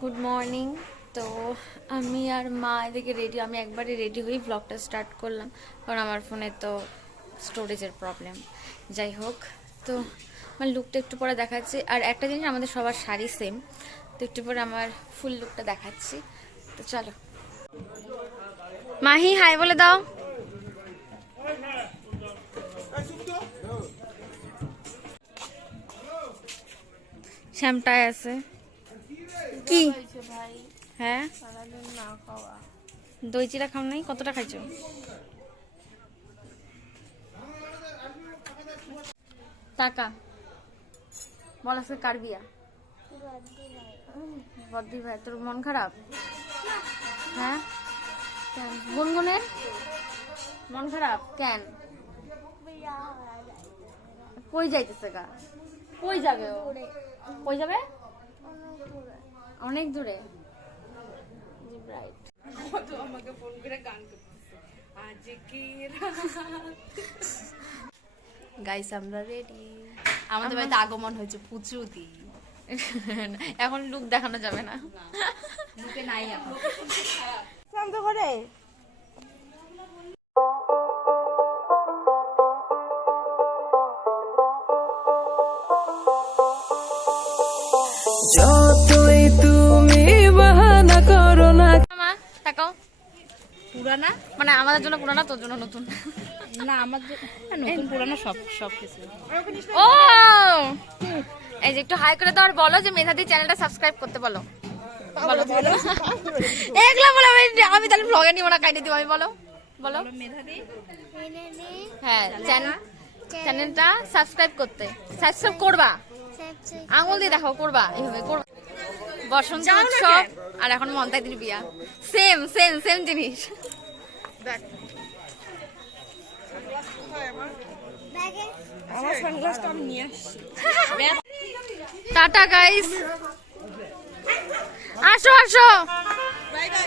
Good morning. তো আমি আর মা এদিকে রেডি, আমি একবারে রেডি হই ব্লগটা স্টার্ট করলাম, কারণ আমার ফোনে তো স্টোরেজের প্রবলেম। যাই হোক, তো আমার লুকটা একটু পরে দেখাচ্ছি। আর একটা জিনিস, আমাদের সবার শাড়ি সেম, তো একটু পরে আমার ফুল লুকটা দেখাচ্ছি। তো চলো, মাহি হাই বলে দাও। শ্যামটায় আছে কি? হ্যাঁ, দই চিরা খাও নাই? কতটা খাইছো? টাকা বল, আজকে কার বিয়া? বদ্দি ভাই। তোর মন খারাপ? হ্যাঁ, কেন? গুনগুনের মন খারাপ কেন? কই যাইতেছে গা? কই যাবে ও? কই যাবে? অনেক দূরে। আমাকে ফোন করে গান করতেছে আজকে গাইস আমরা রেডি। আমাদের বাড়িতে আগমন হয়েছে পুচুদি। এখন লুক দেখানো যাবে না, লুকে নাই এখন। শান্ত করে যতই তুমি বাহানা করো না। মা তাকাও। পুরানা মানে আমাদের জন্য পুরানা, তোর জন্য নতুন। না, আমাদের নতুন পুরানো সব কিছু। ও এই যে একটু হাই করে দাও আর বলো যে মেধাদি চ্যানেলটা সাবস্ক্রাইব করতে বলো। বলো বলো, এগুলা বলে আমি তাহলে ব্লগে নিব না, কাইটে দিব আমি। বলো বলো মেধাদি হ্যাঁ, চ্যানেলটা সাবস্ক্রাইব করতে, সাবস্ক্রাইব করবা, আঙুল দিয়ে দেখো করবা, এইভাবে করবা। বসন্ত উৎসব আর এখন মন্তাইদির বিয়া, সেম সেম সেম জিনিস। আমার সানগ্লাসটা আমি নিয়ে আসছি। টাটা গাইস, আসো আসো। Bye bye.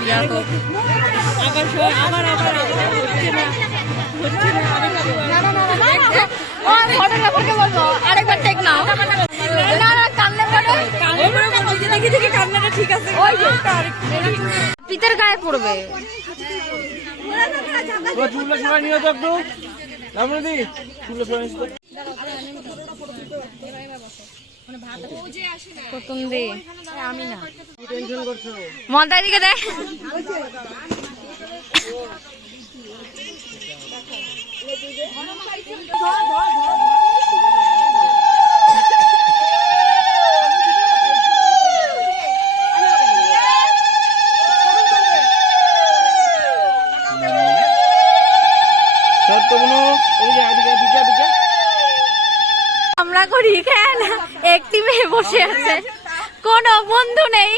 বিয়া হোক। ফটোগ্রাফারকে বলবো আরেকবার টেক নাও। না না কান্না করে কান্নাটা ঠিক আছে। পিতার গায়ে পড়বে। চুলটা সবাই নিয়ে তো একটু রামদি চুলটা সবাই নিয়ে প্রথম দে আমি না টেনশন করছো মন্তাই দিকে দেখ। আমরা করি খেলা, একটি মেয়ে বসে আছে, কোনো বন্ধু নেই।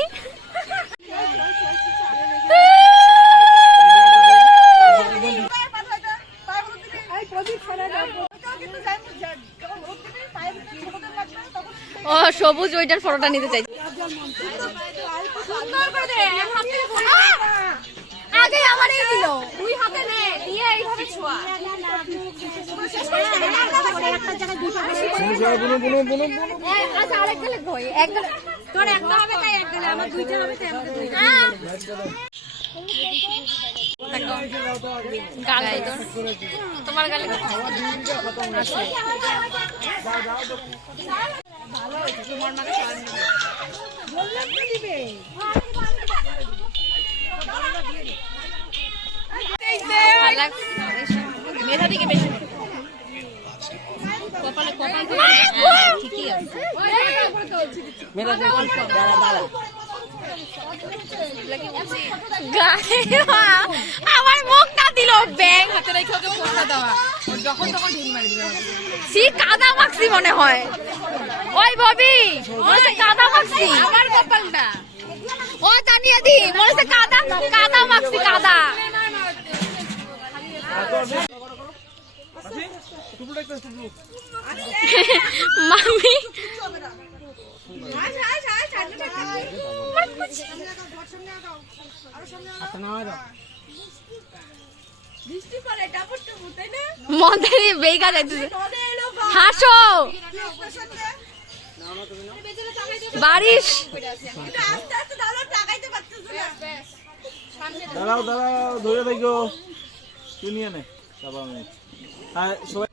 ও সবুজ ওইটার ফটোটা নিতে চাই। আগে আমারই দিল, দুই হাতে নে দিয়ে এইভাবে ছোঁয়া। আচ্ছা আরেকটা লিখবো, একটা তোর একটা হবে তাই একটা, আমার দুইটা হবে তাই আমার দুইটা। গাল দে তোর, তোমার গালে আছে। ভালো হয়েছে, তোমার মাকে সবাই মিলে ভালো লাগছে? মেধা দিকে বেশি কপালে কপাল ঠিকই আছে। আমার মুখটা দিল ব্যাং। হাতে রেখে ওকে ফোনটা দেওয়া, ও যখন তখন ঢিল মারি দিবে। সি কাদা মাখছি মনে হয়। ওই ববি মনে হচ্ছে কাদা মাখছি। আমার কপালটা ও জানিয়ে দি মনে হচ্ছে কাদা কাদা মাখছি কাদা। মামি মন্দারি বেগা যাইতেছে। হাসো বারিশ। দাঁড়াও দাঁড়াও ধরে দেখো তুই নিয়ে নে। হ্যাঁ সবাই